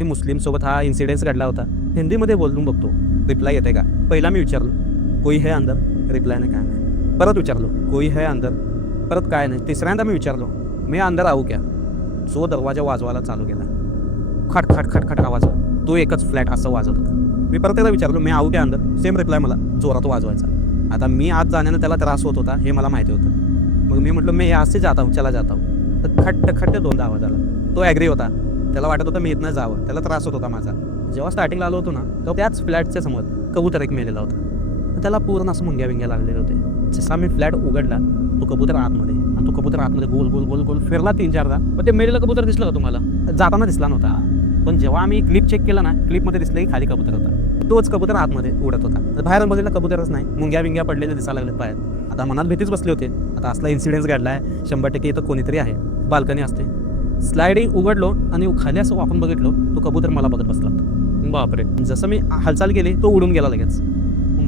की मुस्लिमसोबत हा इन्सिडेंस घडला होता. हिंदीमध्ये बोलून बघतो रिप्लाय येते का. पहिला मी विचारलो कोई है अंदर, रिप्लाय नाही काय नाही. परत विचारलो कोई है अंदर, परत काय नाही. तिसऱ्यांदा मी विचारलो मी अंदर आऊ क्या. जो दरवाजा वाजवायला चालू केला, खट खट खट खट आवाज, तो एकच फ्लॅट असं वाजत होता. मी परत एकदा विचारलो मी आऊ क्या अंदर, सेम रिप्लाय मला जोरात वाजवायचा. आता मी आत जाण्यानं त्याला त्रास होत होता हे मला माहिती होतं. मग मी म्हटलं मी यहाँ से जाता हूँ, चला जाता हूँ. तर खट्ट खट्ट दोनदा आवाज आला. तो ॲग्री होता, त्याला वाटत होतं मी इथनं जावं, त्याला त्रास होत होता माझा. जेव्हा स्टार्टिंगला आलो होतो ना तेव्हा त्याच फ्लॅटच्या समोर कबूतर एक मेलेला होता. त्याला पूर्ण असं मुंग्या बिंग्या लागलेले होते. जसा मी फ्लॅट उघडला तो कबूतर आतमध्ये, आणि तो कबूतर आतमध्ये गोल गोल गोल गोल फिरला 3-4दा. पण ते मेलेलं कबूतर दिसलं का तुम्हाला? जाताना दिसला नव्हता. पण जेव्हा आम्ही क्लिप चेक केला ना, क्लिपमध्ये दिसलं की खाली कबूतर होता. तोच कबूतर आतमध्ये उडत होता. तर बाहेर बघितलं कबूतरच नाही, मुंग्या बिंग्या पडलेले दिसायला लागलेत बाहेर. आता मनात भीतीच बसली होती. आता असला इन्सिडेन्स घडला आहे, 100% इथं कोणीतरी आहे. बाल्कनी असते. स्लायडिंग उघडलो आणि खाली असं वाकून बघितलो, तो कबूतर मला बघत बसला होता. बापरे. जसं मी हालचाल केली तो उडून गेला लगेच.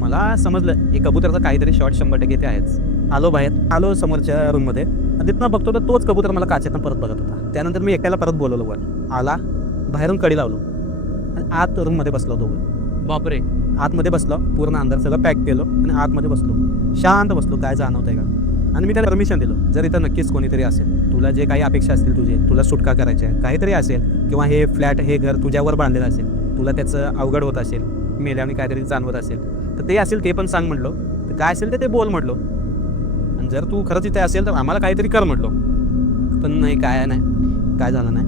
मला समजलं हे कबूतरचा काहीतरी शॉट 100% इथे आहेच. आलो बाहेर, आलो समोरच्या रूममध्ये. तिथनं बघतो तर तोच कबूतर मला काचेतनं परत बघत होता. त्यानंतर मी एकट्याला परत बोलवलं वर. आला, बाहेरून कडी लावलो आणि आत रूममध्ये बसलो दोघं. बापरे. आतमध्ये बसलो, पूर्ण अंदर सगळं पॅक केलं आणि आतमध्ये बसलो, शांत बसलो. काय जाणवतंय का. आणि मी त्याला परमिशन दिलो, जर इथं नक्कीच कोणीतरी असेल, तुला जे काही अपेक्षा असतील तुझे, तुला सुटका करायची आहे, काहीतरी असेल, किंवा हे फ्लॅट हे घर तुझ्यावर बांधलेलं असेल, तुला त्याचं अवघड होत असेल, मेल्याने काहीतरी जाणवत असेल, तर ते असेल ते पण सांग म्हटलो. तर काय असेल ते बोल म्हटलो. आणि जर तू खरंच इथे असेल तर आम्हाला काहीतरी कर म्हटलो. पण नाही, काय नाही, काय झालं नाही.